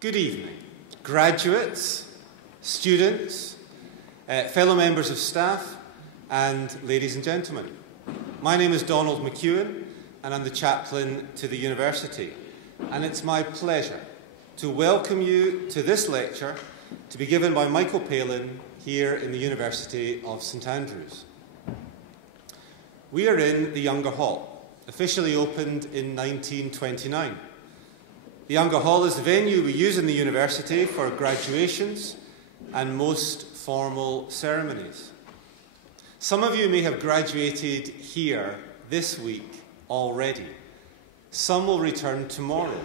Good evening, graduates, students, fellow members of staff, and ladies and gentlemen. My name is Donald McEwen, and I'm the chaplain to the university. And it's my pleasure to welcome you to this lecture to be given by Michael Palin here in the University of St Andrews. We are in the Younger Hall, officially opened in 1929. The Younger Hall is the venue we use in the university for graduations and most formal ceremonies. Some of you may have graduated here this week already. Some will return tomorrow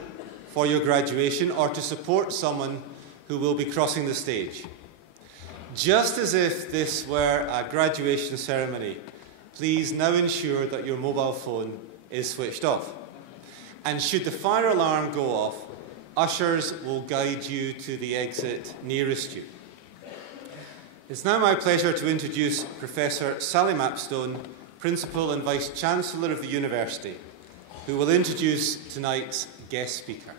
for your graduation or to support someone who will be crossing the stage. Just as if this were a graduation ceremony, please now ensure that your mobile phone is switched off. And should the fire alarm go off, ushers will guide you to the exit nearest you. It's now my pleasure to introduce Professor Sally Mapstone, Principal and Vice-Chancellor of the University, who will introduce tonight's guest speaker.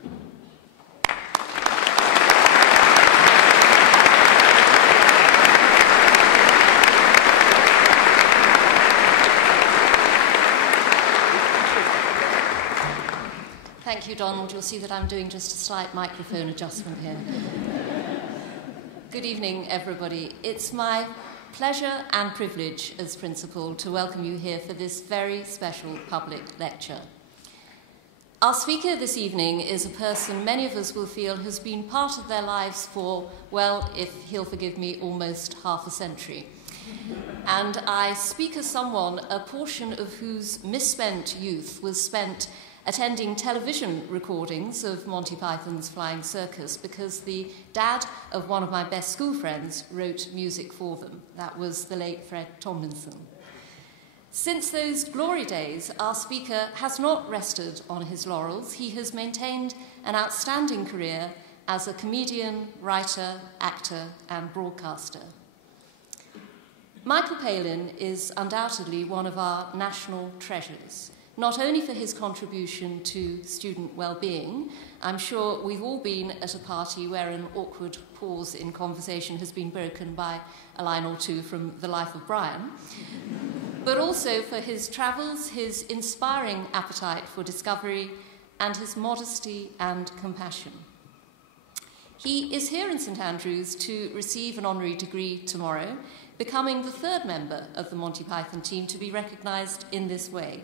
Thank you, Donald. You'll see that I'm doing just a slight microphone adjustment here. Good evening, everybody. It's my pleasure and privilege as principal to welcome you here for this very special public lecture. Our speaker this evening is a person many of us will feel has been part of their lives for, well, if he'll forgive me, almost half a century. And I speak as someone, a portion of whose misspent youth was spent attending television recordings of Monty Python's Flying Circus because the dad of one of my best school friends wrote music for them. That was the late Fred Tomlinson. Since those glory days, our speaker has not rested on his laurels. He has maintained an outstanding career as a comedian, writer, actor, and broadcaster. Michael Palin is undoubtedly one of our national treasures, not only for his contribution to student well-being. I'm sure we've all been at a party where an awkward pause in conversation has been broken by a line or two from The Life of Brian, but also for his travels, his inspiring appetite for discovery, and his modesty and compassion. He is here in St Andrews to receive an honorary degree tomorrow, becoming the third member of the Monty Python team to be recognised in this way.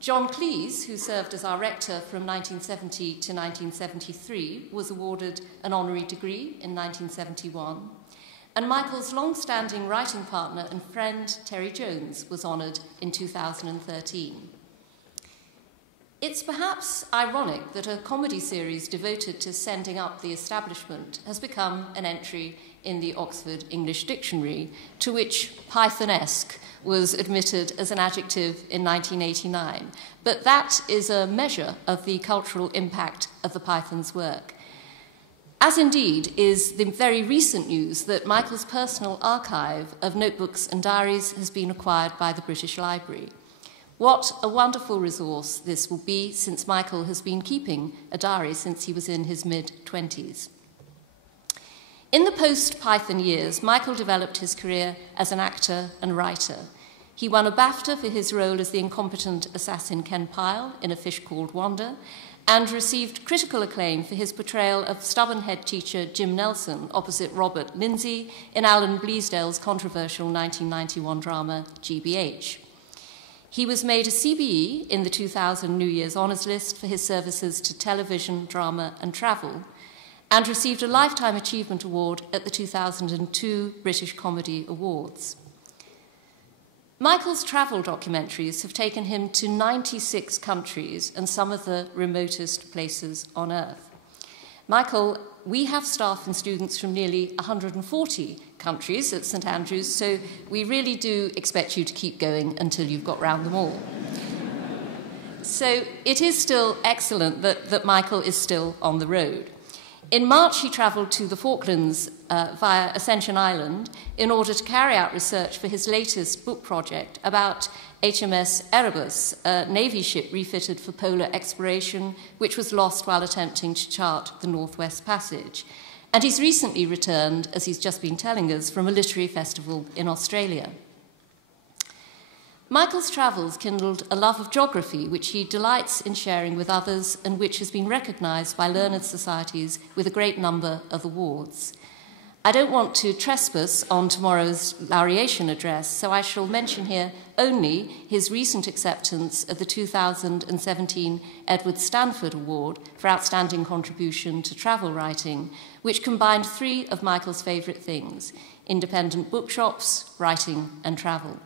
John Cleese, who served as our rector from 1970 to 1973, was awarded an honorary degree in 1971. And Michael's long-standing writing partner and friend, Terry Jones, was honoured in 2013. It's perhaps ironic that a comedy series devoted to sending up the establishment has become an entry in the Oxford English Dictionary, to which Pythonesque was admitted as an adjective in 1989. But that is a measure of the cultural impact of the Python's work. As indeed is the very recent news that Michael's personal archive of notebooks and diaries has been acquired by the British Library. What a wonderful resource this will be, since Michael has been keeping a diary since he was in his mid-20s. In the post-Python years, Michael developed his career as an actor and writer. He won a BAFTA for his role as the incompetent assassin Ken Pyle in A Fish Called Wanda, and received critical acclaim for his portrayal of stubborn head teacher Jim Nelson opposite Robert Lindsay in Alan Bleasdale's controversial 1991 drama GBH. He was made a CBE in the 2000 New Year's Honours List for his services to television, drama and travel, and received a Lifetime Achievement Award at the 2002 British Comedy Awards. Michael's travel documentaries have taken him to 96 countries and some of the remotest places on Earth. Michael, we have staff and students from nearly 140 countries at St Andrews, so we really do expect you to keep going until you've got round them all. So it is still excellent that Michael is still on the road. In March, he travelled to the Falklands via Ascension Island in order to carry out research for his latest book project about HMS Erebus, a Navy ship refitted for polar exploration, which was lost while attempting to chart the Northwest Passage. And he's recently returned, as he's just been telling us, from a literary festival in Australia. Michael's travels kindled a love of geography, which he delights in sharing with others and which has been recognised by learned societies with a great number of awards. I don't want to trespass on tomorrow's laureation address, so I shall mention here only his recent acceptance of the 2017 Edward Stanford Award for Outstanding Contribution to Travel Writing, which combined three of Michael's favourite things: independent bookshops, writing and travel.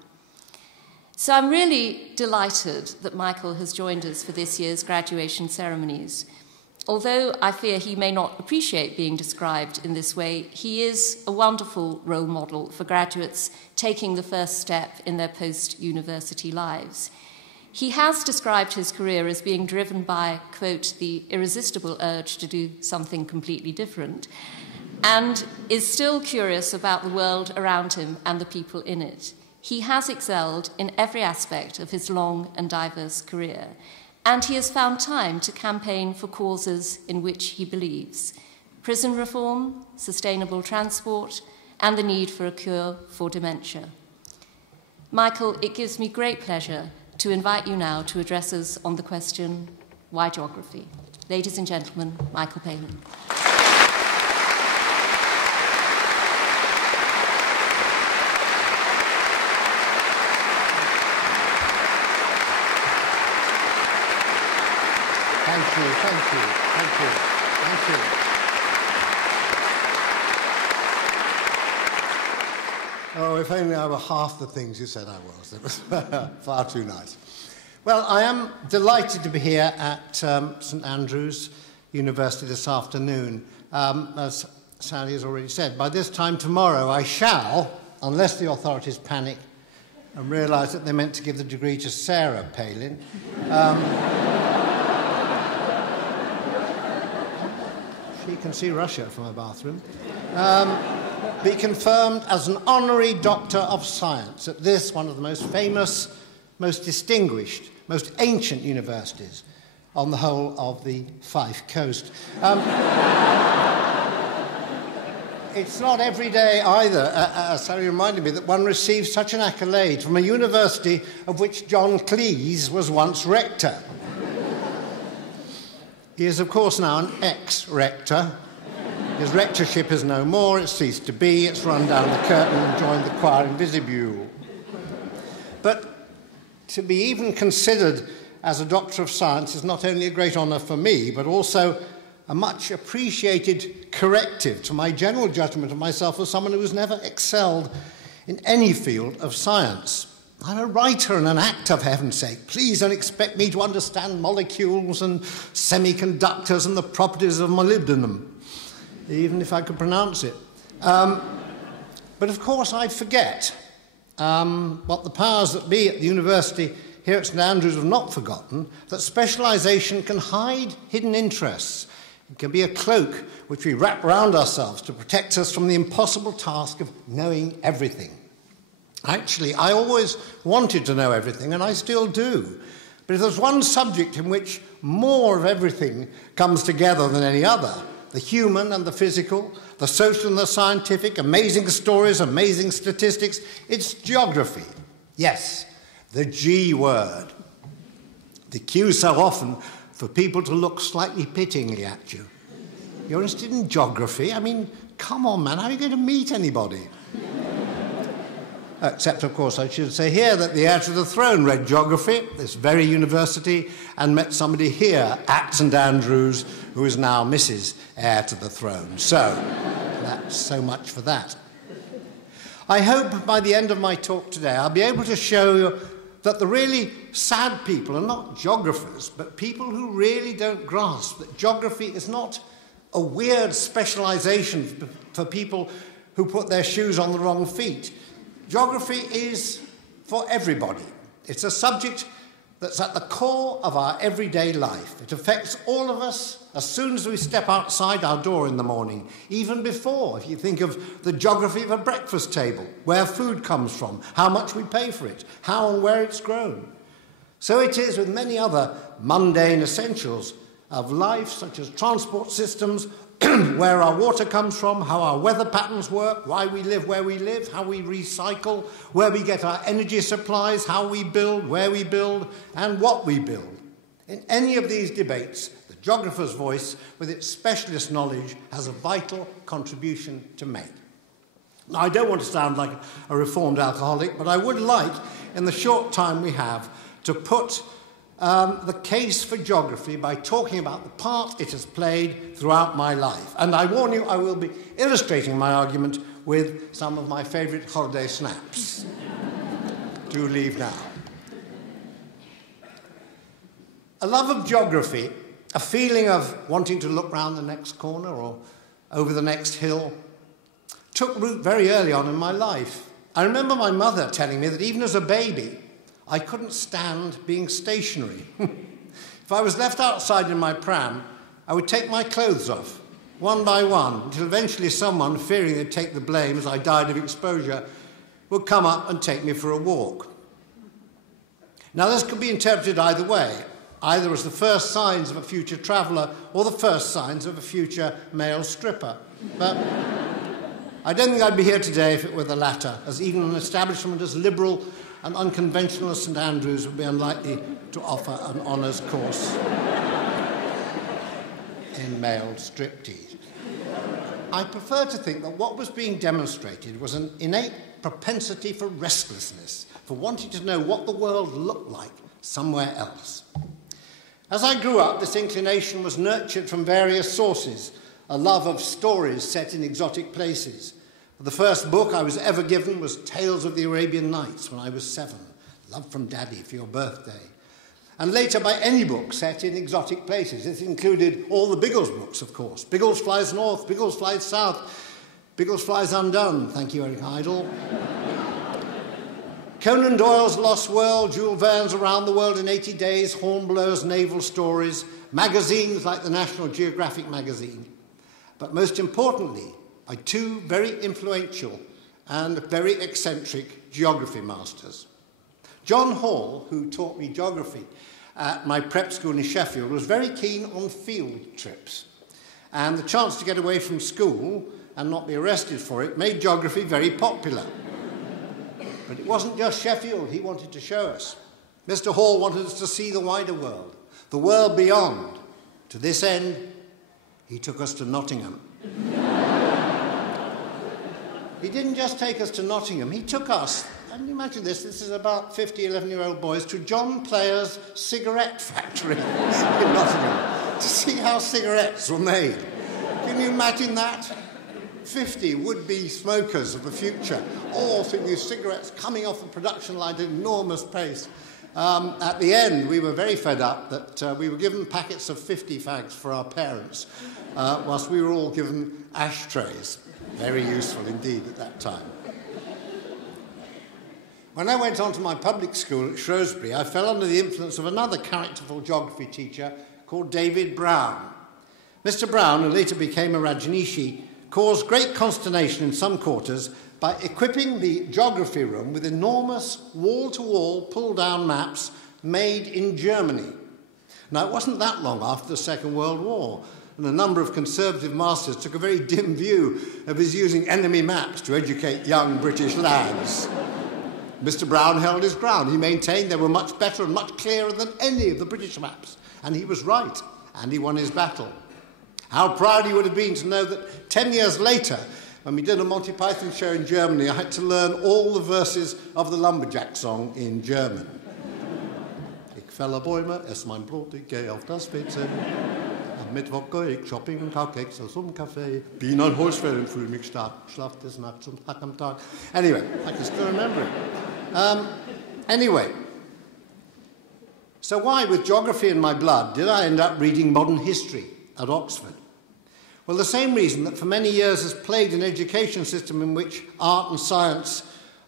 So I'm really delighted that Michael has joined us for this year's graduation ceremonies. Although I fear he may not appreciate being described in this way, he is a wonderful role model for graduates taking the first step in their post-university lives. He has described his career as being driven by, quote, the irresistible urge to do something completely different, and is still curious about the world around him and the people in it. He has excelled in every aspect of his long and diverse career, and he has found time to campaign for causes in which he believes: prison reform, sustainable transport, and the need for a cure for dementia. Michael, it gives me great pleasure to invite you now to address us on the question, why geography? Ladies and gentlemen, Michael Palin. Thank you, thank you, thank you, thank you. Oh, if only I were half the things you said I was. It was far too nice. Well, I am delighted to be here at St Andrews University this afternoon. As Sally has already said, by this time tomorrow I shall, unless the authorities panic and realise that they meant to give the degree to Sarah Palin, she can see Russia from her bathroom, be confirmed as an honorary Doctor of Science at this, one of the most famous, most distinguished, most ancient universities on the whole of the Fife Coast. It's not every day either, Sally reminded me, that one receives such an accolade from a university of which John Cleese was once rector. He is, of course, now an ex-rector. His rectorship is no more, it's ceased to be, it's run down the curtain and joined the choir in Visibule. But to be even considered as a Doctor of Science is not only a great honour for me, but also a much appreciated corrective to my general judgment of myself as someone who has never excelled in any field of science. I'm a writer and an actor, for heaven's sake. Please don't expect me to understand molecules and semiconductors and the properties of molybdenum, even if I could pronounce it. But of course I'd forget what the powers that be at the university here at St Andrews have not forgotten, that specialisation can hide hidden interests. It can be a cloak which we wrap around ourselves to protect us from the impossible task of knowing everything. Actually, I always wanted to know everything, and I still do. But if there's one subject in which more of everything comes together than any other, the human and the physical, the social and the scientific, amazing stories, amazing statistics, it's geography. Yes, the G word. The cue so often for people to look slightly pityingly at you. You're interested in geography? I mean, come on, man, how are you going to meet anybody? Except, of course, I should say here that the heir to the throne read geography at this very university and met somebody here at St Andrews who is now Mrs. Heir to the Throne. So, that's so much for that. I hope by the end of my talk today I'll be able to show you that the really sad people are not geographers, but people who really don't grasp that geography is not a weird specialisation for people who put their shoes on the wrong feet. Geography is for everybody. It's a subject that's at the core of our everyday life. It affects all of us as soon as we step outside our door in the morning, even before, if you think of the geography of a breakfast table, where food comes from, how much we pay for it, how and where it's grown. So it is with many other mundane essentials of life, such as transport systems, where our water comes from, how our weather patterns work, why we live where we live, how we recycle, where we get our energy supplies, how we build, where we build, and what we build. In any of these debates, the geographer's voice, with its specialist knowledge, has a vital contribution to make. Now, I don't want to sound like a reformed alcoholic, but I would like, in the short time we have, to put the case for geography by talking about the part it has played throughout my life. And I warn you, I will be illustrating my argument with some of my favourite holiday snaps. Do leave now. A love of geography, a feeling of wanting to look round the next corner or over the next hill, took root very early on in my life. I remember my mother telling me that even as a baby, I couldn't stand being stationary. If I was left outside in my pram, I would take my clothes off, one by one, until eventually someone, fearing they'd take the blame as I died of exposure, would come up and take me for a walk. Now, this could be interpreted either way, either as the first signs of a future traveller or the first signs of a future male stripper. But I don't think I'd be here today if it were the latter, as even an establishment as liberal and unconventional as St Andrews would be unlikely to offer an honours course in male striptease. I prefer to think that what was being demonstrated was an innate propensity for restlessness, for wanting to know what the world looked like somewhere else. As I grew up, this inclination was nurtured from various sources, a love of stories set in exotic places. The first book I was ever given was Tales of the Arabian Nights when I was 7, Love from Daddy for your birthday. And later by any book set in exotic places. This included all the Biggles books, of course. Biggles Flies North, Biggles Flies South, Biggles Flies Undone. Thank you, Eric Idle. Conan Doyle's Lost World, Jules Verne's Around the World in 80 Days, Hornblow's Naval Stories, magazines like the National Geographic magazine. But most importantly, by two very influential and very eccentric geography masters. John Hall, who taught me geography at my prep school in Sheffield, was very keen on field trips. And the chance to get away from school and not be arrested for it made geography very popular. But it wasn't just Sheffield he wanted to show us. Mr. Hall wanted us to see the wider world, the world beyond. To this end, he took us to Nottingham. He didn't just take us to Nottingham, he took us, and imagine this is about 50, 11-year-old boys, to John Player's cigarette factory in Nottingham to see how cigarettes were made. Can you imagine that? 50 would-be smokers of the future, all seeing these cigarettes coming off the production line at an enormous pace. At the end, we were very fed up that we were given packets of 50 fags for our parents, whilst we were all given ashtrays. Very useful indeed at that time. When I went on to my public school at Shrewsbury, I fell under the influence of another characterful geography teacher called David Brown. Mr. Brown, who later became a Rajneeshi, caused great consternation in some quarters by equipping the geography room with enormous wall-to-wall pull-down maps made in Germany. Now, it wasn't that long after the Second World War, and a number of Conservative masters took a very dim view of his using enemy maps to educate young British lads. Mr. Brown held his ground. He maintained they were much better and much clearer than any of the British maps. And he was right, and he won his battle. How proud he would have been to know that 10 years later, when we did a Monty Python show in Germany, I had to learn all the verses of the Lumberjack song in German. Ich fälle Bäume, ess mein Brot, ich gehe auf das WC. Am Mittwoch gehe ich shopping und kaufe Keks aus Café. Bin ein Holzfäller, fühle mich stark, schlaf des Nachts und Hack am Tag. Anyway, I can still remember it. Anyway, so why, with geography in my blood, did I end up reading modern history at Oxford? Well, the same reason that for many years has plagued an education system in which art and science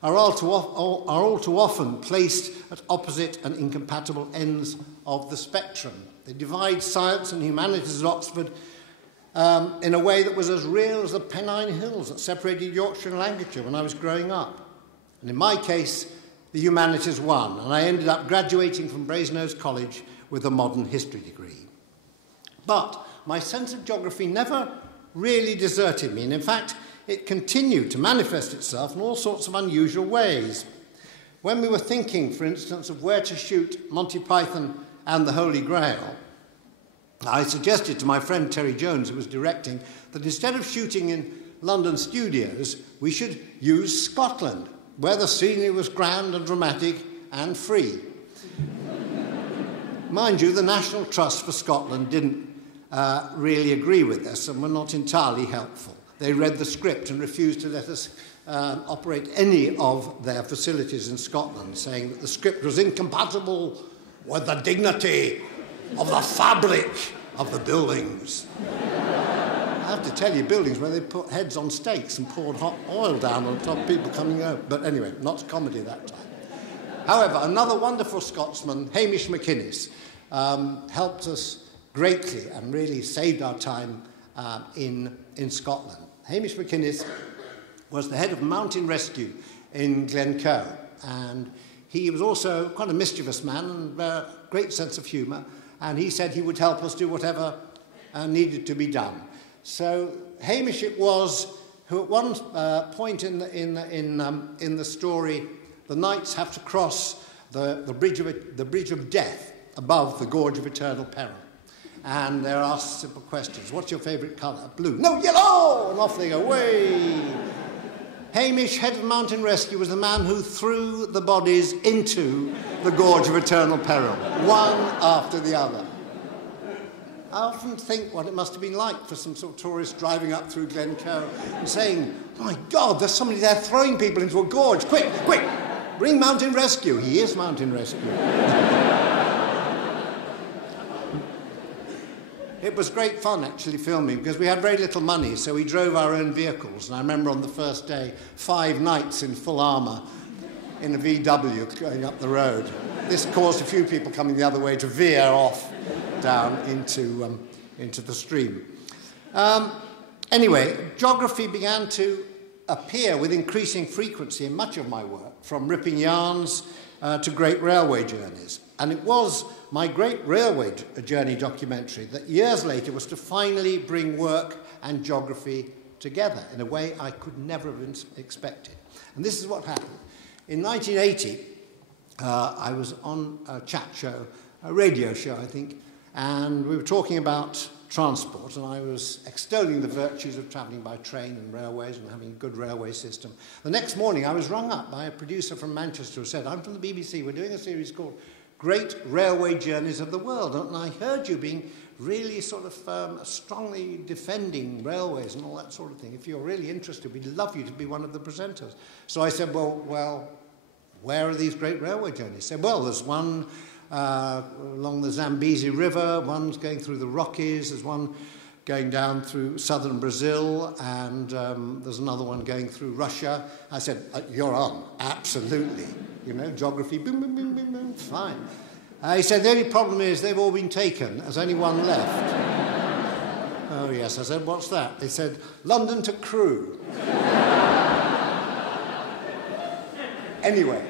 are all too often placed at opposite and incompatible ends of the spectrum. They divide science and humanities at Oxford in a way that was as real as the Pennine Hills that separated Yorkshire and Lancashire when I was growing up. And in my case, the humanities won, and I ended up graduating from Brasenose College with a modern history degree. But my sense of geography never really deserted me, and in fact, it continued to manifest itself in all sorts of unusual ways. When we were thinking, for instance, of where to shoot Monty Python and the Holy Grail, I suggested to my friend Terry Jones, who was directing, that instead of shooting in London studios, we should use Scotland, where the scenery was grand and dramatic and free. Mind you, the National Trust for Scotland didn't really agree with this and were not entirely helpful. They read the script and refused to let us operate any of their facilities in Scotland, saying that the script was incompatible with the dignity of the fabric of the buildings. I have to tell you, buildings where they put heads on stakes and poured hot oil down on top of people coming over. But anyway, not comedy that time. However, another wonderful Scotsman, Hamish McInnes, helped us greatly and really saved our time in Scotland. Hamish McInnes was the head of mountain rescue in Glencoe, and he was also quite a mischievous man and a great sense of humour, and he said he would help us do whatever needed to be done. So Hamish it was who at one point in the story, the knights have to cross the bridge of death above the gorge of eternal peril. And they're asked simple questions. What's your favourite colour? Blue. No, yellow! And off they go, way! Hamish, head of mountain rescue, was the man who threw the bodies into the gorge of eternal peril, one after the other. I often think what it must have been like for some sort of tourist driving up through Glencoe and saying, my God, there's somebody there throwing people into a gorge. Quick, quick, bring mountain rescue. He is mountain rescue. It was great fun, actually, filming, because we had very little money, so we drove our own vehicles. And I remember on the first day, 5 knights in full armour in a VW going up the road. This caused a few people coming the other way to veer off down into the stream. Anyway, geography began to appear with increasing frequency in much of my work, from ripping yarns to great railway journeys. And it was my great railway journey documentary that years later was to finally bring work and geography together in a way I could never have expected. And this is what happened. In 1980, I was on a chat show, a radio show, I think, and we were talking about transport, and I was extolling the virtues of travelling by train and railways and having a good railway system. The next morning, I was rung up by a producer from Manchester who said, I'm from the BBC, we're doing a series called Great Railway Journeys of the World, and I heard you being really sort of strongly defending railways and all that sort of thing. If you're really interested, we'd love you to be one of the presenters. So I said, well, where are these great railway journeys? He said, well, there's one along the Zambezi River, one's going through the Rockies, there's one going down through southern Brazil, and there's another one going through Russia. I said, you're on, absolutely. You know, geography, boom, boom, boom, boom, boom, fine. He said, the only problem is they've all been taken. There's only one left. Oh, yes. I said, what's that? He said, London to Crewe. Anyway,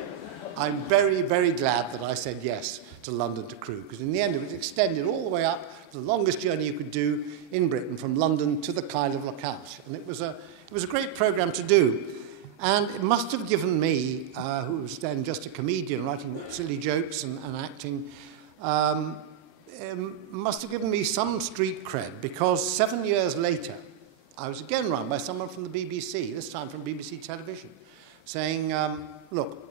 I'm very, very glad that I said yes to London to Crewe, because in the end it was extended all the way up to the longest journey you could do in Britain, from London to the Kyle of Lacouche. And it was a great programme to do. And it must have given me, who was then just a comedian writing silly jokes and acting, must have given me some street cred, because 7 years later, I was again run by someone from the BBC, this time from BBC Television, saying, look,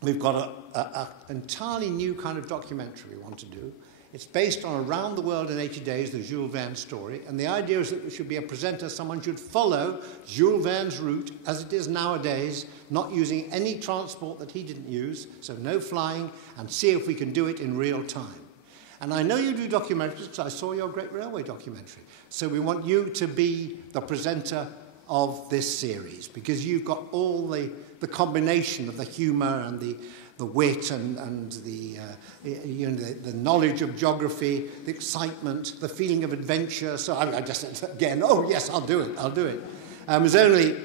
we've got an entirely new kind of documentary we want to do. It's based on Around the World in 80 Days, the Jules Verne story, and the idea is that there should be a presenter, someone should follow Jules Verne's route as it is nowadays, not using any transport that he didn't use, so no flying, and see if we can do it in real time. And I know you do documentaries because I saw your Great Railway documentary, so we want you to be the presenter of this series, because you've got all the combination of the humour and the wit and the knowledge of geography, the excitement, the feeling of adventure. So I just said again, oh yes, I'll do it. It was only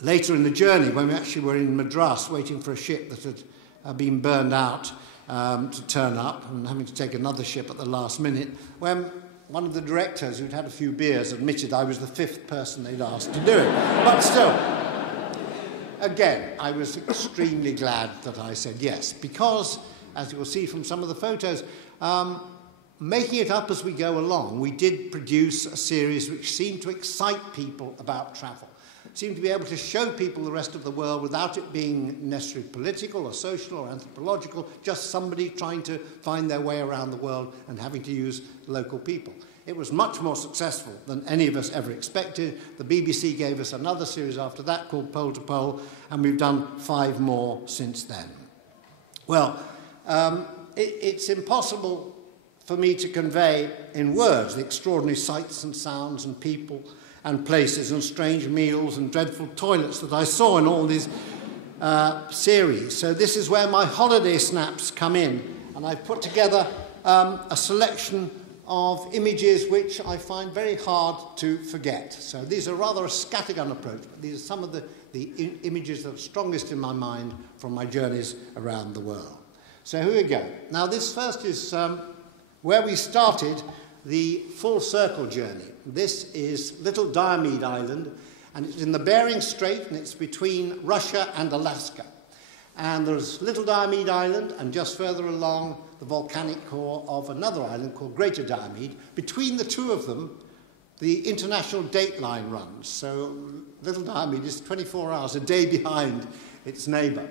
later in the journey, when we actually were in Madras waiting for a ship that had been burned out to turn up, and having to take another ship at the last minute, when one of the directors, who'd had a few beers, admitted I was the 5th person they'd asked to do it. But still, again, I was extremely glad that I said yes, because, as you will see from some of the photos, making it up as we go along, we did produce a series which seemed to excite people about travel, seemed to be able to show people the rest of the world without it being necessarily political or social or anthropological, just somebody trying to find their way around the world and having to use local people. It was much more successful than any of us ever expected. The BBC gave us another series after that called Pole to Pole, and we've done 5 more since then. Well, it's impossible for me to convey in words the extraordinary sights and sounds and people and places and strange meals and dreadful toilets that I saw in all these series. So this is where my holiday snaps come in, and I've put together a selection of images which I find very hard to forget. So these are rather a scattergun approach, but these are some of the images that are strongest in my mind from my journeys around the world. So here we go. Now this first is where we started the full circle journey. This is Little Diomede Island, and it's in the Bering Strait, and it's between Russia and Alaska. And there's Little Diomede Island, and just further along, the volcanic core of another island called Greater Diomede. Between the two of them, the international date line runs. So Little Diomede is 24 hours a day behind its neighbour.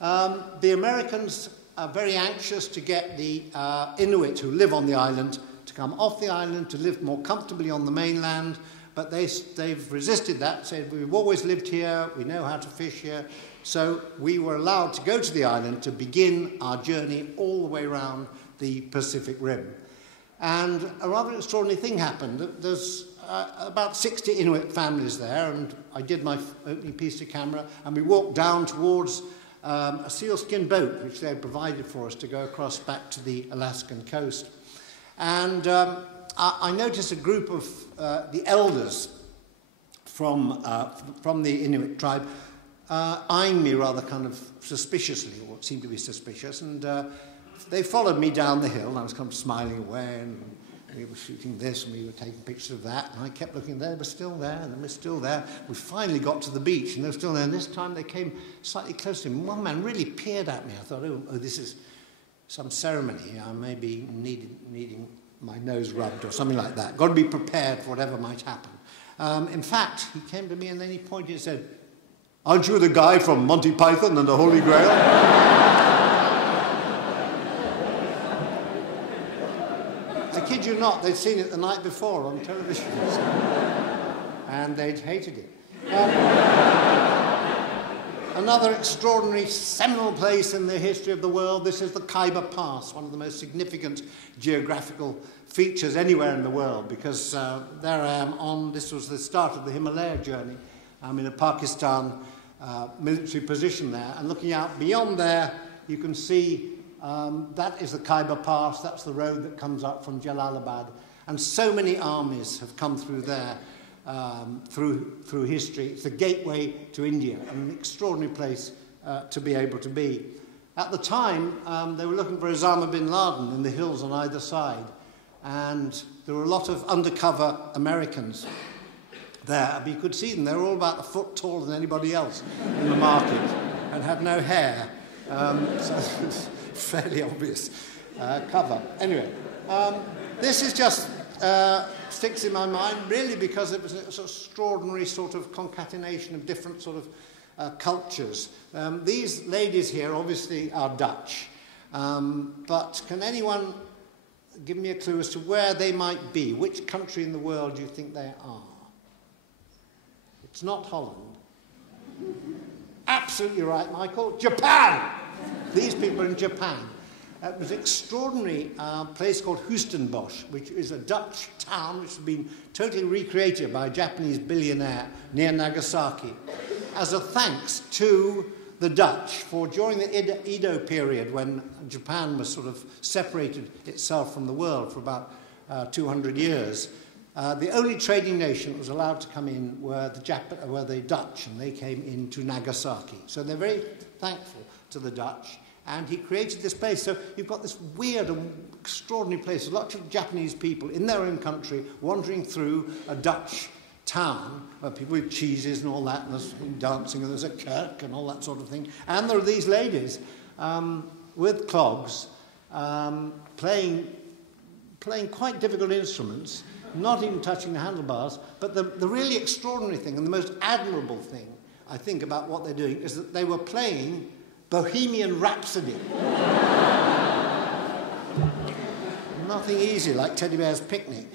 The Americans are very anxious to get the Inuit who live on the island to come off the island to live more comfortably on the mainland, but they've resisted that, said we've always lived here, we know how to fish here. So we were allowed to go to the island to begin our journey all the way around the Pacific Rim. And a rather extraordinary thing happened. There's about 60 Inuit families there, and I did my opening piece to camera, and we walked down towards a sealskin boat, which they had provided for us to go across back to the Alaskan coast. And I noticed a group of the elders from the Inuit tribe eyeing me rather kind of suspiciously, or what seemed to be suspicious, and they followed me down the hill, and I was kind of smiling away, and we were shooting this, and we were taking pictures of that, and I kept looking, they were still there, and they were still there. We finally got to the beach, and they were still there, and this time they came slightly closer to me. One man really peered at me. I thought, oh this is some ceremony. I may be needing my nose rubbed or something like that. Got to be prepared for whatever might happen. In fact, he came to me and then he pointed and said, "Aren't you the guy from Monty Python and the Holy Grail?" I kid you not, they'd seen it the night before on television. And they'd hated it. Another extraordinary seminal place in the history of the world, this is the Khyber Pass, one of the most significant geographical features anywhere in the world, because there I am this was the start of the Himalaya journey. I'm in a Pakistan military position there, and looking out beyond there, you can see that is the Khyber Pass, that's the road that comes up from Jalalabad, and so many armies have come through there through history. It's the gateway to India, and an extraordinary place to be able to be. At the time, they were looking for Osama bin Laden in the hills on either side, and there were a lot of undercover Americans there. But you could see them, they were all about a foot taller than anybody else in the market, and had no hair, so it was fairly obvious cover. Anyway, this is just sticks in my mind, really, because it was an extraordinary sort of concatenation of different sort of cultures. These ladies here obviously are Dutch, but can anyone give me a clue as to where they might be? Which country in the world do you think they are? It's not Holland. Absolutely right, Michael. Japan! These people are in Japan. It was an extraordinary place called Hustenbosch, which is a Dutch town which has been totally recreated by a Japanese billionaire near Nagasaki as a thanks to the Dutch for, during the Edo period, when Japan was sort of separated itself from the world for about 200 years, the only trading nation that was allowed to come in were the Dutch, and they came into Nagasaki. So they're very thankful to the Dutch. And he created this place. So you've got this weird and extraordinary place. Lots of Japanese people in their own country wandering through a Dutch town where people with cheeses and all that, and there's dancing, and there's a kirk and all that sort of thing. And there are these ladies with clogs playing quite difficult instruments, not even touching the handlebars. But the really extraordinary thing and the most admirable thing, I think, about what they're doing is that they were playing Bohemian Rhapsody. Nothing easy like Teddy Bear's Picnic.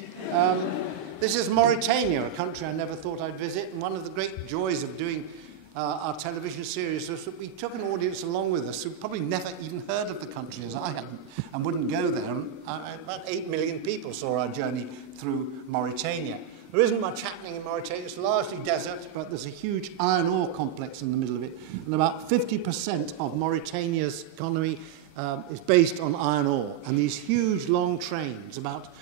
This is Mauritania, a country I never thought I'd visit, and one of the great joys of doing our television series was that we took an audience along with us who probably never even heard of the country, as I hadn't, and wouldn't go there. And about 8 million people saw our journey through Mauritania. There isn't much happening in Mauritania. It's largely desert, but there's a huge iron ore complex in the middle of it. And about 50% of Mauritania's economy is based on iron ore. And these huge long trains, about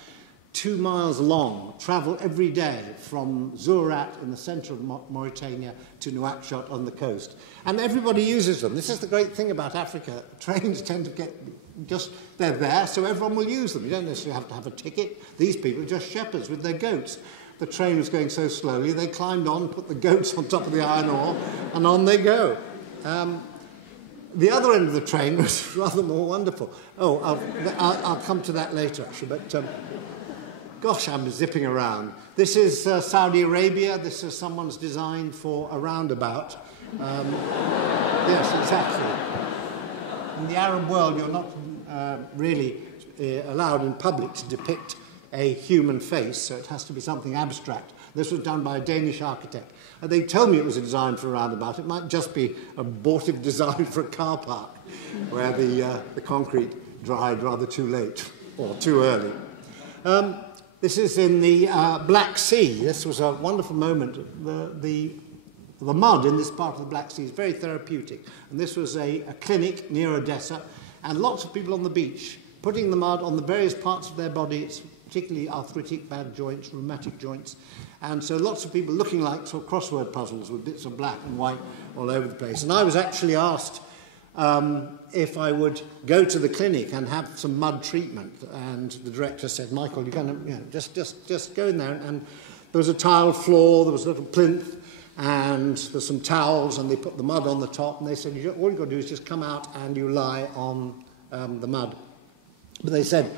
2 miles long, travel every day from Zourat in the centre of Mauritania to Nouakchott on the coast. And everybody uses them. This is the great thing about Africa. Trains tend to get they're there, so everyone will use them. You don't necessarily have to have a ticket. These people are just shepherds with their goats. The train was going so slowly, they climbed on, put the goats on top of the iron ore, and on they go. The other end of the train was rather more wonderful. Oh, I'll come to that later, actually, but gosh, I'm zipping around. This is Saudi Arabia. This is someone's design for a roundabout. Yes, exactly. In the Arab world, you're not really allowed in public to depict a human face, so it has to be something abstract. This was done by a Danish architect. They told me it was a design for a roundabout. It might just be an abortive design for a car park, where the concrete dried rather too late, or too early. This is in the Black Sea. This was a wonderful moment. The mud in this part of the Black Sea is very therapeutic. And this was a clinic near Odessa, and lots of people on the beach putting the mud on the various parts of their bodies, particularly arthritic, bad joints, rheumatic joints. And so lots of people looking like sort of crossword puzzles with bits of black and white all over the place. And I was actually asked if I would go to the clinic and have some mud treatment. And the director said, Michael, you're going to, just go in there. And there was a tiled floor, there was a little plinth, and there's some towels, and they put the mud on the top. And they said, all you've got to do is just come out and you lie on the mud. But they said,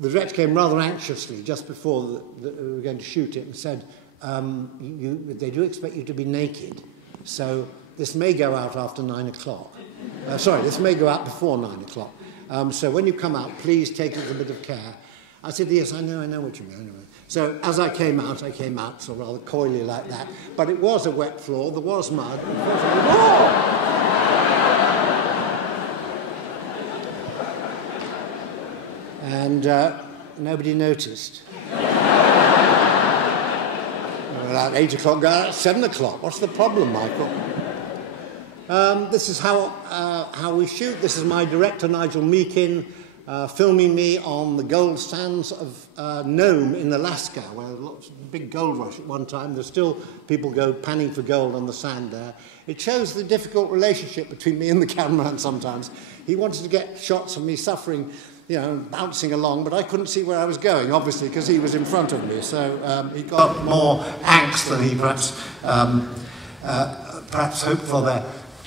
the director came rather anxiously just before we were going to shoot it and said, they do expect you to be naked, so this may go out after 9 o'clock. This may go out before 9 o'clock. So when you come out, please take a little bit of care. I said, yes, I know what you mean. So as I came out sort of rather coyly like that. But it was a wet floor, there was mud. And nobody noticed. At 8 o'clock, go out at 7 o'clock. What's the problem, Michael? This is how we shoot. This is my director, Nigel Meakin, filming me on the gold sands of Nome in Alaska, where there was lots of big gold rush at one time. There's still people go panning for gold on the sand there. It shows the difficult relationship between me and the cameraman sometimes. He wanted to get shots of me suffering, bouncing along, but I couldn't see where I was going, obviously, because he was in front of me. So he got more angst than he perhaps hoped for there.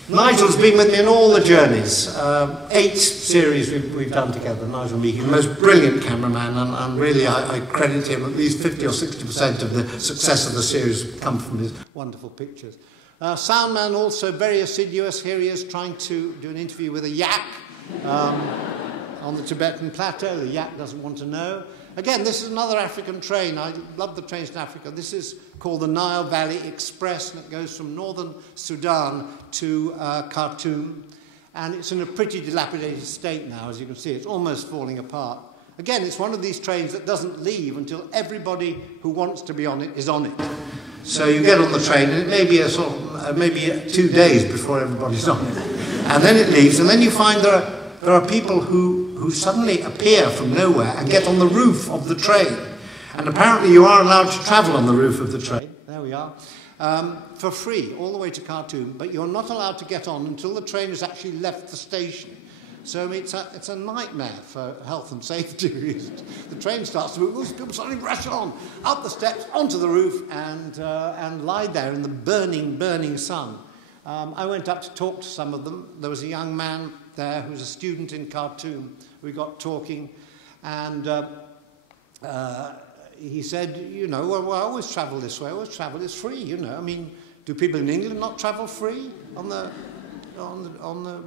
Nigel's been with me in all the journeys. 8 series we've done together, Nigel Meakin, the most brilliant cameraman, and really I credit him. At least 50 or 60% of the success of the series come from his wonderful pictures. Soundman also very assiduous. Here he is trying to do an interview with a yak on the Tibetan plateau. The yak doesn't want to know. Again, this is another African train. I love the trains in Africa. This is called the Nile Valley Express, and it goes from northern Sudan to Khartoum. and it's in a pretty dilapidated state now, as you can see. It's almost falling apart. Again, it's one of these trains that doesn't leave until everybody who wants to be on it is on it. So you get on the train, and it may be maybe 2 days before everybody's on it. And then it leaves, and then you find there are people who suddenly appear from nowhere and get on the roof of the train. And apparently you are allowed to travel on the roof of the train. There we are. For free, all the way to Khartoum, but you're not allowed to get on until the train has actually left the station. So it's a nightmare for health and safety reasons. The train starts to move, people suddenly rush on, up the steps, onto the roof, and lie there in the burning, burning sun. I went up to talk to some of them. There was a young man there who was a student in Khartoum. We got talking, and he said, you know, well, I always travel this way. I always travel. It's free, you know. I mean, do people in England not travel free on the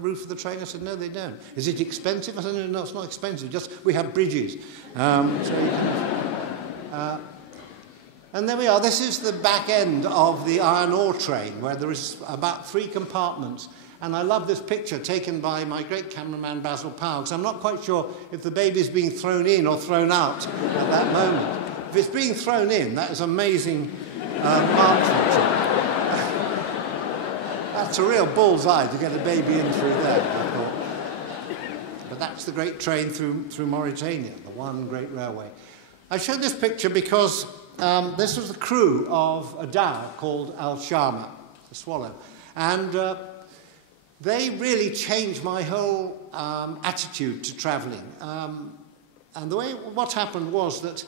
roof of the train? I said, no, they don't. Is it expensive? I said, no, it's not expensive. Just we have bridges. And there we are. This is the back end of the iron ore train, where there is about 3 compartments. And I love this picture taken by my great cameraman, Basil Powell, because I'm not quite sure if the baby's being thrown in or thrown out at that moment. If it's being thrown in, that is amazing marksmanship. That's a real bullseye to get a baby in through there, I thought. But that's the great train through Mauritania, the one great railway. I showed this picture because this was the crew of a dhow called Al Sharma, the Swallow. And they really changed my whole attitude to travelling. And what happened was that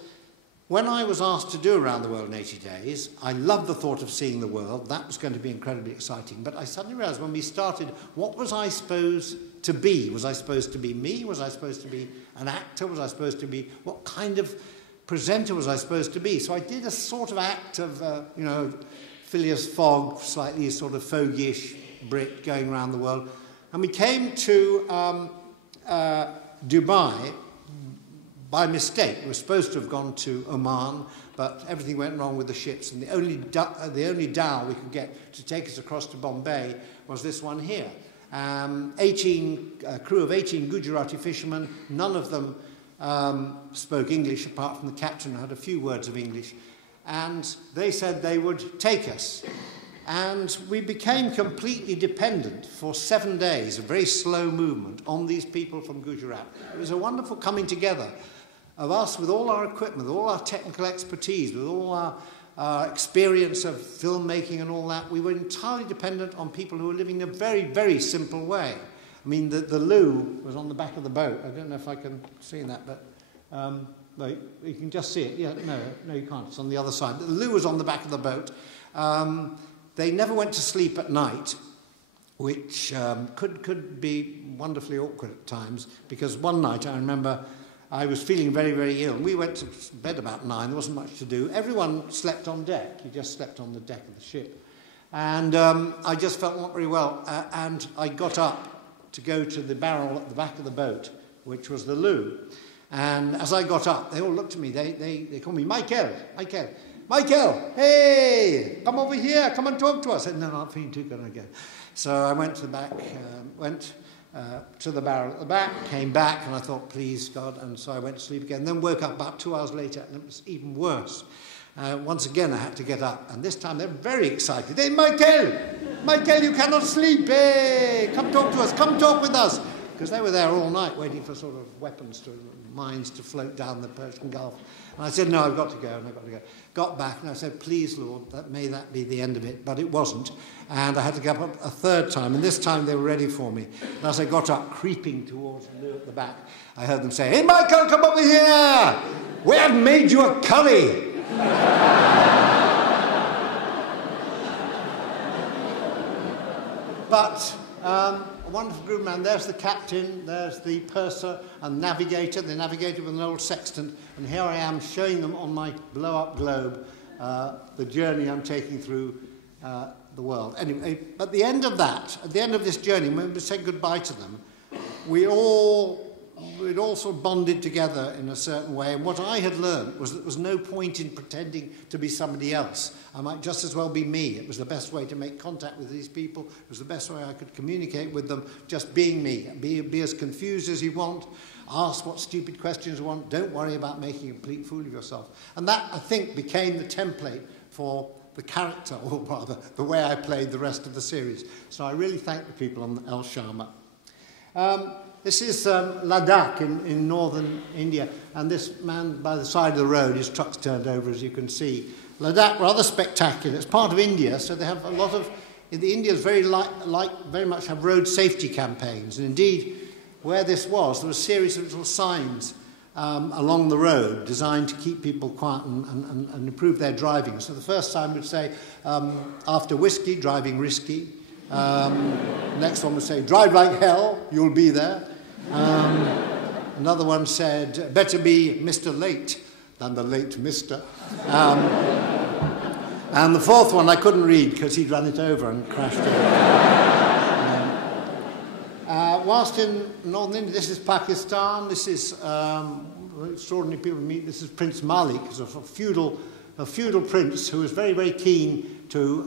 when I was asked to do Around the World in 80 Days, I loved the thought of seeing the world. That was going to be incredibly exciting. But I suddenly realised when we started, what was I supposed to be? Was I supposed to be me? Was I supposed to be an actor? Was I supposed to be... What kind of presenter was I supposed to be? So I did a sort of act of, you know, Phileas Fogg, slightly sort of fogyish Brit going around the world. And we came to Dubai by mistake. We were supposed to have gone to Oman, but everything went wrong with the ships, and the only dhow we could get to take us across to Bombay was this one here. Crew of 18 Gujarati fishermen. None of them spoke English, apart from the captain, who had a few words of English. And they said they would take us. And we became completely dependent for 7 days, a very slow movement, on these people from Gujarat. It was a wonderful coming together of us with all our equipment, with all our technical expertise, with all our experience of filmmaking and all that. We were entirely dependent on people who were living in a very, very simple way. I mean, the loo was on the back of the boat. I don't know if I can see that, but well, you can just see it. Yeah, no, you can't. It's on the other side. The loo was on the back of the boat. They never went to sleep at night, which could be wonderfully awkward at times, because one night I remember I was feeling very, very ill. We went to bed about 9. There wasn't much to do. Everyone slept on deck. You just slept on the deck of the ship. And I just felt not very well. And I got up to go to the barrel at the back of the boat, which was the loo. And as I got up, they all looked at me. They called me, Michael, hey, come over here, come and talk to us. I said, no, I'm not feeling too good again. So I went to the back, to the barrel at the back, came back, and I thought, please, God, and so I went to sleep again. Then woke up about 2 hours later, and it was even worse. Once again, I had to get up, and this time they're very excited. Hey, Michael, you cannot sleep. Hey, come talk to us, come talk with us. Because they were there all night waiting for sort of mines to float down the Persian Gulf. And I said, no, I've got to go, and I've got to go. Got back, and I said, please, Lord, may that be the end of it. But it wasn't. And I had to get up a third time, and this time they were ready for me. And as I got up, creeping towards the loo at the back, I heard them say, hey, Michael, come over here. We have made you a curry. But a wonderful group, man. There's the captain, there's the purser and navigator. They navigated with an old sextant, and here I am showing them on my blow-up globe the journey I'm taking through the world. Anyway, at the end of that, at the end of this journey, when we said goodbye to them, we all we'd all sort of bonded together in a certain way. And what I had learned was that there was no point in pretending to be somebody else. I might just as well be me. It was the best way to make contact with these people. It was the best way I could communicate with them, just being me. Be as confused as you want. Ask what stupid questions you want. Don't worry about making a complete fool of yourself. And that, I think, became the template for the character, or rather, the way I played the rest of the series. So I really thank the people on El Sharma. This is Ladakh in northern India, and this man by the side of the road, his truck's turned over, as you can see. Ladakh, rather spectacular. It's part of India, so they have a lot of... The Indians very much have road safety campaigns, and indeed, where this was, there was a series of little signs along the road designed to keep people quiet and improve their driving. So the first sign would say, after whiskey, driving risky. Next one would say, drive like hell, you'll be there. Another one said, better be Mr. Late than the late Mr. And the fourth one I couldn't read because he'd run it over and crashed it. Whilst in northern India, this is Pakistan, this is extraordinary people to meet. This is Prince Malik, who's a feudal prince who was very, very keen to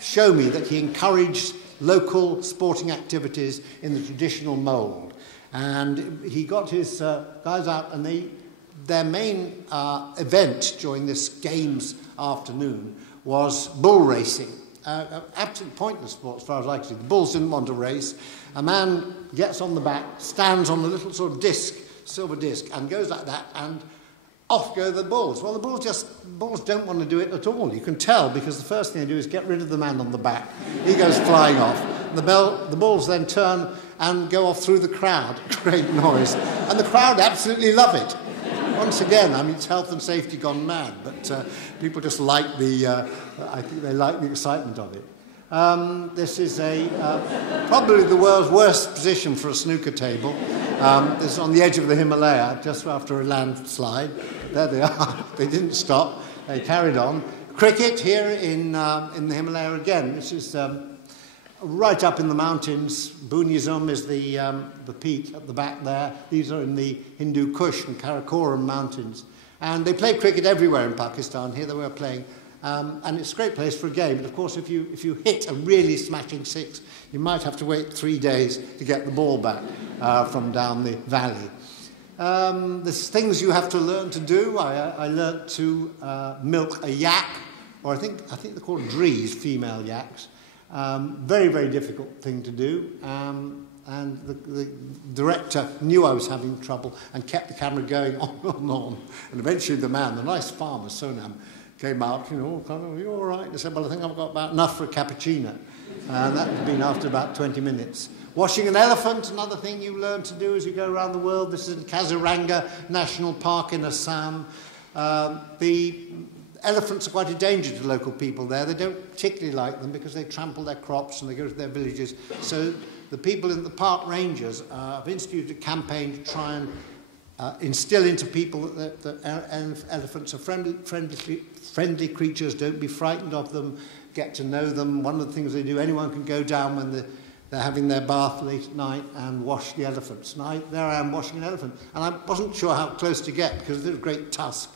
show me that he encouraged local sporting activities in the traditional mould. And he got his guys out, and their main event during this games afternoon was bull racing. Absolutely pointless sport as far as I can see. The bulls didn't want to race. A man gets on the back, stands on a little sort of disc, silver disc, and goes like that, and off go the bulls. Well, the bulls don't want to do it at all. You can tell, because the first thing they do is get rid of the man on the back. He goes flying off. The bulls then turn and go off through the crowd. Great noise. And the crowd absolutely love it. Once again, I mean, it's health and safety gone mad, but people just like I think they like the excitement of it. This is probably the world's worst position for a snooker table. This is on the edge of the Himalaya, just after a landslide. There they are. They didn't stop. They carried on. Cricket here in the Himalaya again. This is right up in the mountains. Bunyazum is the peak at the back there. These are in the Hindu Kush and Karakoram mountains. And they play cricket everywhere in Pakistan. Here they were playing. And it's a great place for a game. But of course, if you hit a really smashing six, you might have to wait 3 days to get the ball back from down the valley. There's things you have to learn to do. I learnt to milk a yak, or I think they're called drees, female yaks. Very, very difficult thing to do. And the director knew I was having trouble and kept the camera going on and on. And eventually the man, the nice farmer, Sonam, came out, you know, kind of, are you all right? I said, well, I think I've got about enough for a cappuccino. And that had been after about 20 minutes. Washing an elephant, another thing you learn to do as you go around the world. This is in Kaziranga National Park in Assam. The elephants are quite a danger to local people there. They don't particularly like them because they trample their crops and they go to their villages. So the people in the park rangers have instituted a campaign to try and instill into people that elephants are friendly creatures, don't be frightened of them, get to know them. One of the things they do, anyone can go down when they're having their bath late at night and wash the elephants. And there I am washing an elephant. And I wasn't sure how close to get because there's a great tusk.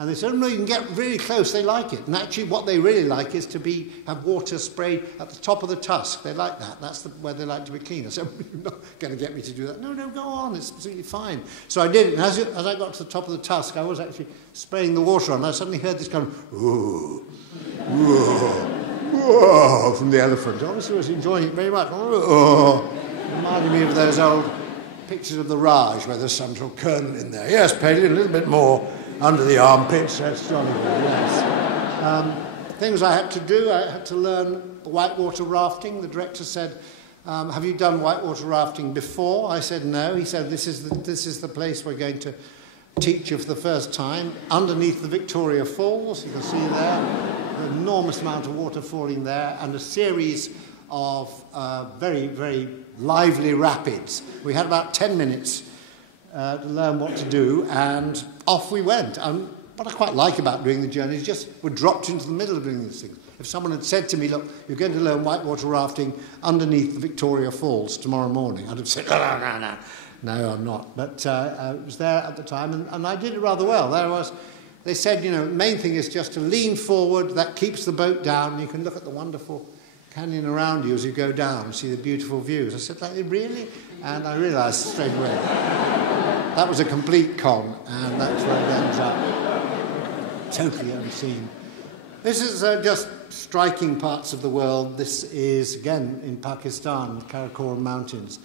And they said, oh, no, you can get really close, they like it. And actually what they really like is to have water sprayed at the top of the tusk. They like that. That's where they like to be clean. I said, you're not going to get me to do that. No, go on, it's absolutely fine. So I did it, and as I got to the top of the tusk, I was actually spraying the water on. I suddenly heard this kind of, ooh, ooh, from the elephant. Obviously I was enjoying it very much. Oh, reminded me of those old pictures of the Raj, where there's some sort of kernel in there. Yes, Palin, a little bit more under the armpits, that's jolly good, yes. Things I had to do, I had to learn whitewater rafting. The director said, have you done whitewater rafting before? I said no. He said, this is the place we're going to teach you for the first time. Underneath the Victoria Falls, you can see there, an enormous amount of water falling there, and a series of very, very lively rapids. We had about 10 minutes to learn what to do, and off we went. What I quite like about doing the journey is just we're dropped into the middle of doing these things. If someone had said to me, look, you're going to learn whitewater rafting underneath the Victoria Falls tomorrow morning, I'd have said, no, I'm not. But I was there at the time, and I did it rather well. There was. They said, the main thing is just to lean forward, that keeps the boat down, and you can look at the wonderful canyon around you as you go down and see the beautiful views. I said, really? And I realised straight away that was a complete con, and that's where it ends up. Totally unseen. This is just striking parts of the world. This is, again, in Pakistan, Karakoram Mountains.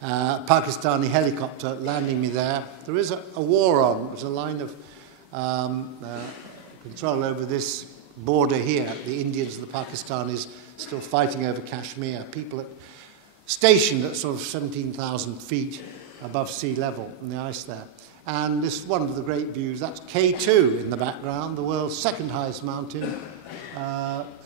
Pakistani helicopter landing me there. There is a war on. There's a line of control over this border here. The Indians and the Pakistanis still fighting over Kashmir. People stationed at sort of 17,000 feet above sea level in the ice there. And this is one of the great views. That's K2 in the background, the world's second highest mountain,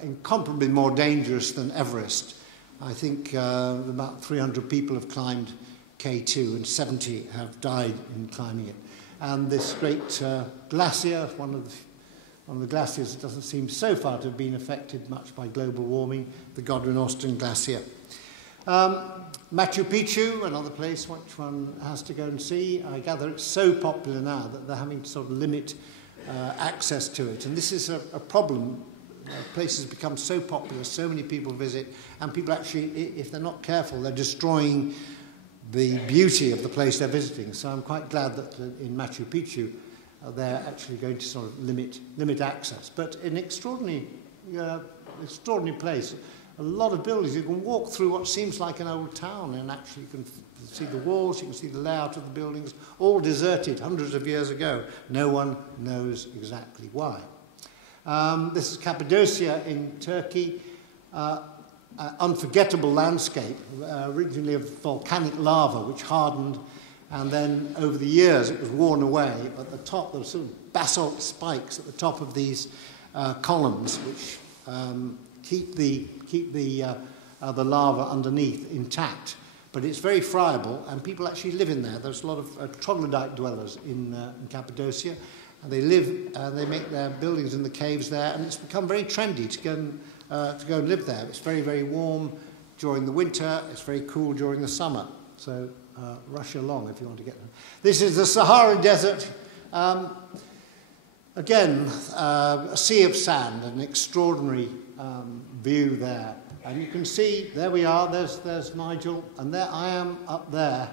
incomparably more dangerous than Everest. I think about 300 people have climbed K2 and 70 have died in climbing it. And this great glacier, one of the glaciers that doesn't seem so far to have been affected much by global warming, the Godwin-Austen Glacier. Machu Picchu, another place which one has to go and see. I gather it's so popular now that they're having to sort of limit access to it. And this is a problem. Places become so popular, so many people visit, and people actually, if they're not careful, they're destroying the beauty of the place they're visiting. So I'm quite glad that in Machu Picchu they're actually going to sort of limit access. But an extraordinary place. A lot of buildings. You can walk through what seems like an old town, and actually you can see the walls, you can see the layout of the buildings, all deserted hundreds of years ago. No one knows exactly why. This is Cappadocia in Turkey. Unforgettable landscape, originally of volcanic lava which hardened, and then over the years it was worn away. At the top, there were sort of basalt spikes at the top of these columns which keep the lava underneath intact. But it's very friable, and people actually live in there. There's a lot of troglodyte dwellers in Cappadocia, and they live and they make their buildings in the caves there, and it's become very trendy to go and live there. It's very, very warm during the winter. It's very cool during the summer. So rush along if you want to get them. This is the Sahara Desert. Again, a sea of sand, an extraordinary view there. And you can see, there we are, there's Nigel, and there I am up there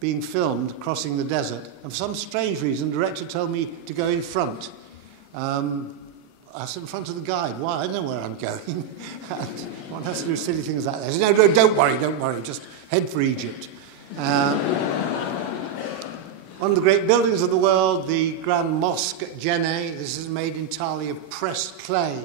being filmed crossing the desert. And for some strange reason, the director told me to go in front. I said, in front of the guide. Why? I know where I'm going. And one has to do silly things like that. I said, no, don't worry, just head for Egypt. One of the great buildings of the world, the Grand Mosque at Djenné. This is made entirely of pressed clay.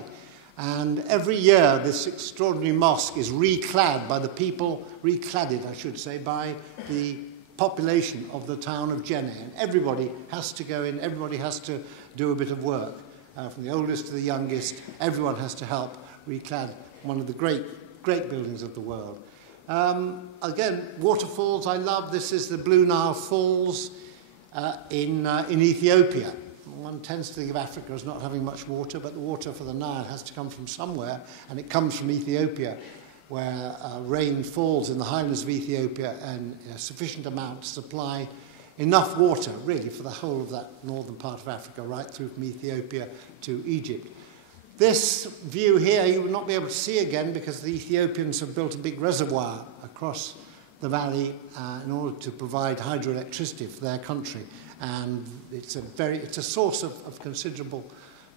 And every year, this extraordinary mosque is recladded by the people, recladded, I should say, by the population of the town of Djenné. And everybody has to go in, everybody has to do a bit of work. From the oldest to the youngest, everyone has to help reclad one of the great buildings of the world. Again, waterfalls I love. This is the Blue Nile Falls in Ethiopia. One tends to think of Africa as not having much water, but the water for the Nile has to come from somewhere, and it comes from Ethiopia, where rain falls in the highlands of Ethiopia and a sufficient amount to supply enough water, really, for the whole of that northern part of Africa, right through from Ethiopia to Egypt. This view here you will not be able to see again because the Ethiopians have built a big reservoir across the valley in order to provide hydroelectricity for their country. And it's a source of considerable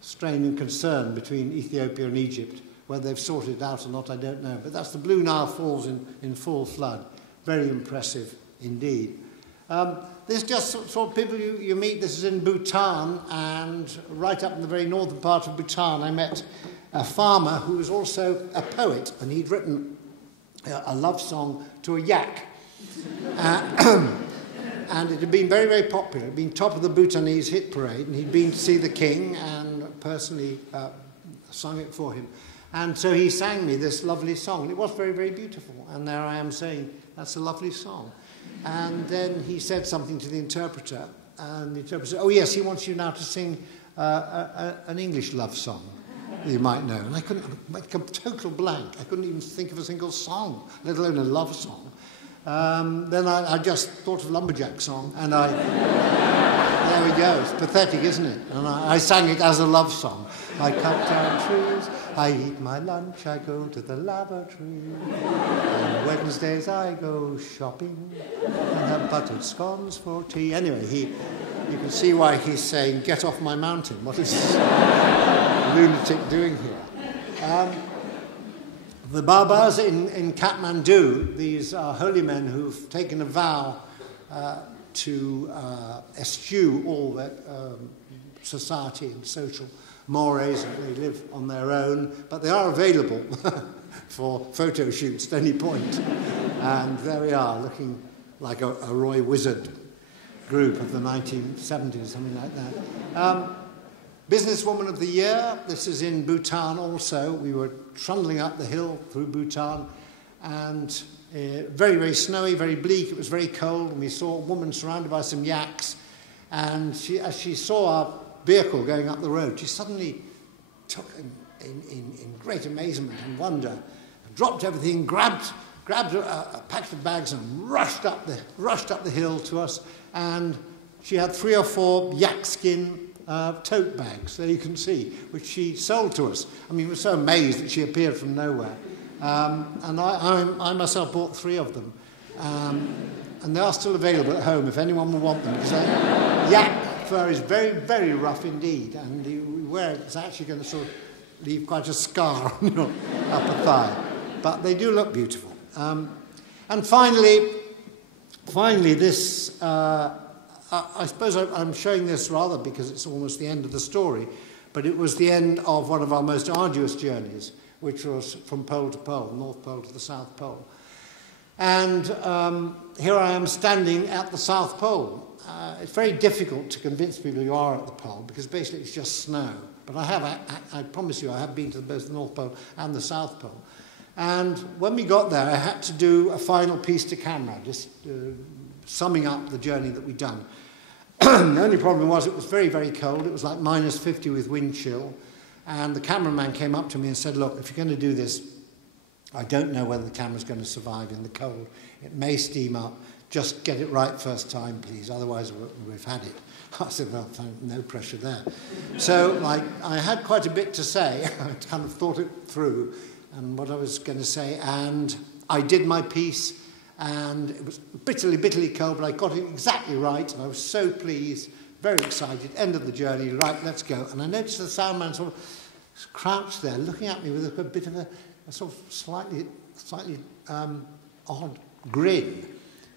strain and concern between Ethiopia and Egypt. Whether they've sorted it out or not, I don't know. But that's the Blue Nile Falls in full flood. Very impressive indeed. This is just sort of people you meet. This is in Bhutan, and right up in the very northern part of Bhutan, I met a farmer who was also a poet, and he'd written a love song to a yak. And it had been very, very popular. It had been top of the Bhutanese hit parade, and he'd been to see the king and personally sung it for him. And so he sang me this lovely song. It was very, very beautiful. And there I am saying, that's a lovely song. And then he said something to the interpreter, and the interpreter said, oh yes, he wants you now to sing an English love song. you might know. And I went a total blank. I couldn't even think of a single song, let alone a love song. Then I just thought of Lumberjack song, and there we go. It's pathetic, isn't it? And I sang it as a love song. I cut down trees, I eat my lunch, I go to the lavatory. On Wednesdays I go shopping and have buttered scones for tea. Anyway, you can see why he's saying, get off my mountain. What is this lunatic doing here? The Babas in Kathmandu, these are holy men who've taken a vow to eschew all their society and social mores, and they live on their own, but they are available for photo shoots at any point. And there we are, looking like a Roy Wizard group of the 1970s, something like that. Businesswoman of the Year, this is in Bhutan also. We were trundling up the hill through Bhutan, and very, very snowy, very bleak. It was very cold, and we saw a woman surrounded by some yaks, and as she saw our vehicle going up the road, she suddenly took, in great amazement and wonder, dropped everything, grabbed a packet of bags and rushed up the hill to us, and she had 3 or 4 yak skin tote bags, there you can see, which she sold to us. I mean, we were so amazed that she appeared from nowhere. And I myself bought 3 of them. And they are still available at home if anyone will want them, because yak fur is very, very rough indeed, and you wear it, it's actually going to sort of leave quite a scar on your upper thigh. But they do look beautiful. And finally, this... I suppose I'm showing this rather because it's almost the end of the story, but it was the end of one of our most arduous journeys, which was from pole to pole, North Pole to the South Pole. And here I am standing at the South Pole. It's very difficult to convince people you are at the pole because basically it's just snow. But I promise you, I have been to both the North Pole and the South Pole. And when we got there, I had to do a final piece to camera, just summing up the journey that we'd done. The only problem was it was very, very cold. It was like -50 with wind chill. And the cameraman came up to me and said, look, if you're going to do this, I don't know whether the camera's going to survive in the cold. It may steam up. Just get it right first time, please. Otherwise, we've had it. I said, well, no pressure there. So I had quite a bit to say. I kind of thought it through and what I was going to say. And I did my piece. And it was bitterly, bitterly cold, but I got it exactly right, and I was so pleased, very excited, end of the journey, right, let's go. And I noticed the sound man sort of crouched there, looking at me with a bit of a sort of slightly odd grin,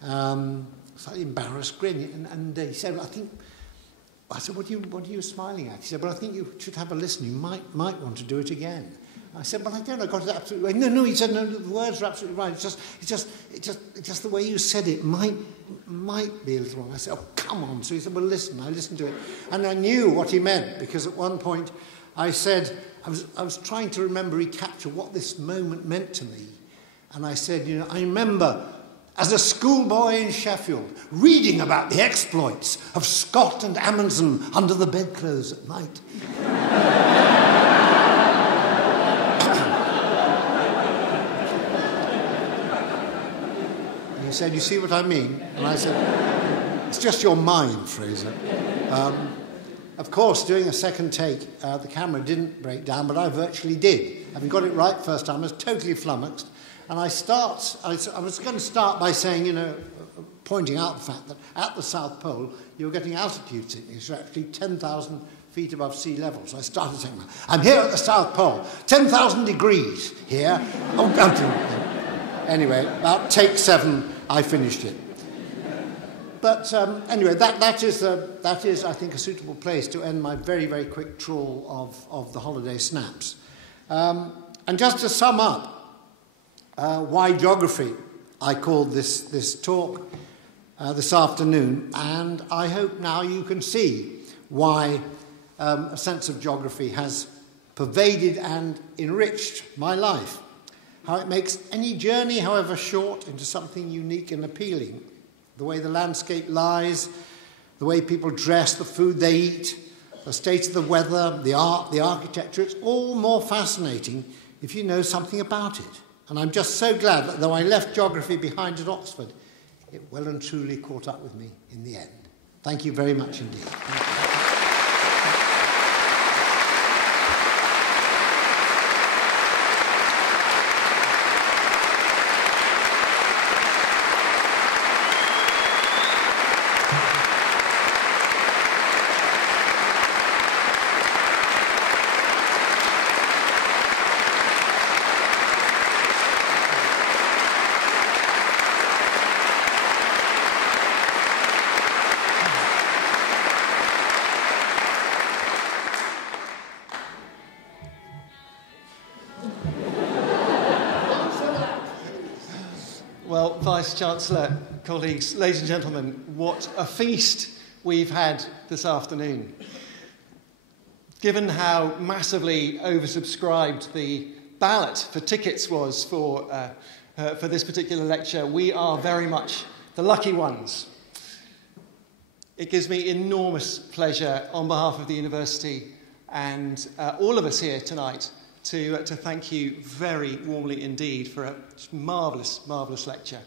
slightly embarrassed grin. And he said, I said, what are you smiling at? He said, well, I think you should have a listen. You might want to do it again. I said, well, I don't know, I got it absolutely right. No, he said, no, the words are absolutely right. It's just the way you said it might be a little wrong. I said, oh, come on. So he said, well, listen. I listened to it. And I knew what he meant, because at one point I said, I was trying to recapture what this moment meant to me. And I said, I remember as a schoolboy in Sheffield reading about the exploits of Scott and Amundsen under the bedclothes at night. He said, you see what I mean? And I said, it's just your mind, Fraser. Of course, doing a second take, the camera didn't break down, but I virtually did. Having got it right first time, I was totally flummoxed. And I was going to start by saying, pointing out the fact that at the South Pole, you were getting altitude sickness. You're actually 10,000 feet above sea level. So I started saying, I'm here at the South Pole, 10,000 degrees here. Anyway, about take 7, I finished it. But anyway, that is, I think, a suitable place to end my very, very quick trawl of the holiday snaps. And just to sum up, why geography? I called this talk this afternoon, and I hope now you can see why a sense of geography has pervaded and enriched my life. How it makes any journey, however short, into something unique and appealing. The way the landscape lies, the way people dress, the food they eat, the state of the weather, the art, the architecture, it's all more fascinating if you know something about it. And I'm just so glad that though I left geography behind at Oxford, it well and truly caught up with me in the end. Thank you very much indeed. Thank you. Well, Vice-Chancellor, colleagues, ladies and gentlemen, what a feast we've had this afternoon. Given how massively oversubscribed the ballot for tickets was for this particular lecture, we are very much the lucky ones. It gives me enormous pleasure on behalf of the university and all of us here tonight to thank you very warmly indeed for a marvellous, marvellous lecture.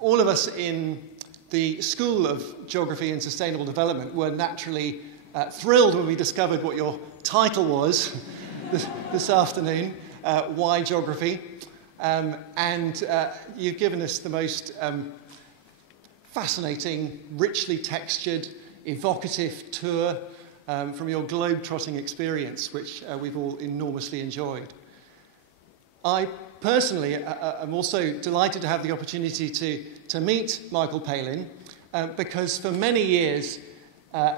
All of us in the School of Geography and Sustainable Development were naturally thrilled when we discovered what your title was this afternoon, Why Geography? And you've given us the most fascinating, richly textured, evocative tour from your globe-trotting experience, which we've all enormously enjoyed. I personally am also delighted to have the opportunity to meet Michael Palin, because for many years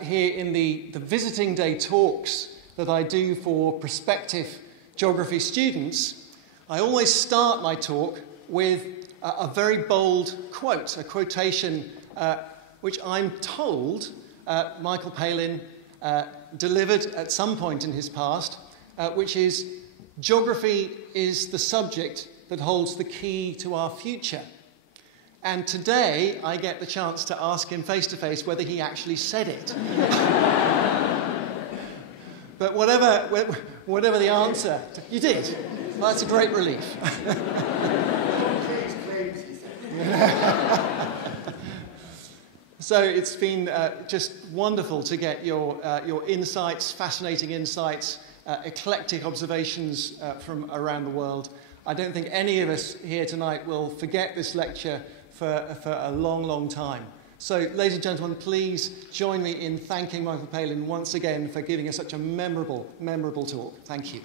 here in the visiting day talks that I do for prospective geography students, I always start my talk with a very bold quote, a quotation which I'm told Michael Palin delivered at some point in his past, which is, geography is the subject that holds the key to our future. And today I get the chance to ask him face to face whether he actually said it. But whatever the answer, you did. Well, that's a great relief. So it's been just wonderful to get your insights, fascinating insights, eclectic observations from around the world. I don't think any of us here tonight will forget this lecture for a long, long time. So, ladies and gentlemen, please join me in thanking Michael Palin once again for giving us such a memorable, memorable talk. Thank you.